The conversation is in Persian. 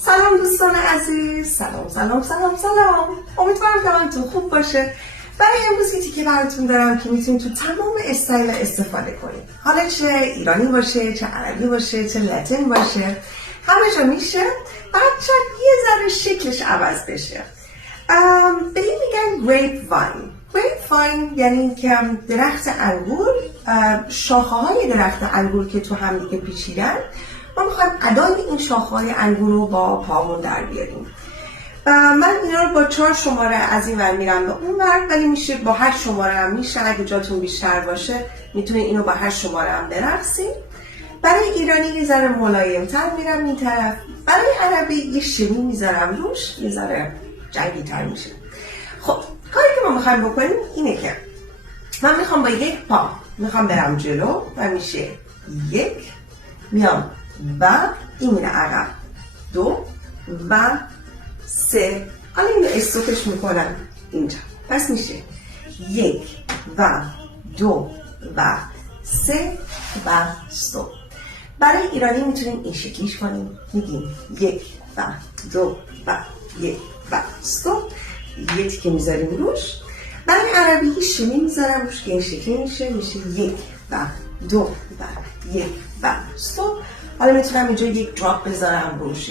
سلام دوستان عزیز، سلام. امیدوارم که حالتون خوب باشه. برای امروز یه تیکه براتون دارم که میتونید تو تمام استایل استفاده کنید. حالا چه ایرانی باشه، چه عربی باشه، چه لاتین باشه، همه جا میشه. فقط شاید یه ذره شکلش عوض بشه. به این میگن گریپ واین. گریپ واین یعنی که درخت انگور، شاخه های درخت انگور که تو هم دیگه پیچیدن، ما میخوایم ادای این شاخه‌های انگور رو با پامون در بیاریم. من اینا رو با 4 شماره از این ور میرم به اون ور، ولی میشه با 8 شماره هم میشه. اگه جاتون بیشتر باشه میتونید اینو با 8 شماره هم برقصید. برای ایرانی یه ذره ملایم‌تر میرم این طرف. برای عربی یه شمی میذارم روش، یه ذره جنگی‌تر میشه. خب کاری که ما میخوایم بکنیم اینه که من میخوام با یک پا میخوام برم جلو و میشه 1 میام و این میره عقب، 2 و 3. حالا اینو استوپش میکنم اینجا، پس میشه 1 و 2 و 3 و استوپ. برای ایرانی میتونیم این شکلیش کنیم، میگیم 1 و 2 و 1 و استوپ. یه تیکه میذاریم روش. برای عربی یه شمی میذارم روش که این شکلی میشه 1 و 2 و 1 و استوپ. حالا میتونم اینجا یک دراپ بذارم روش.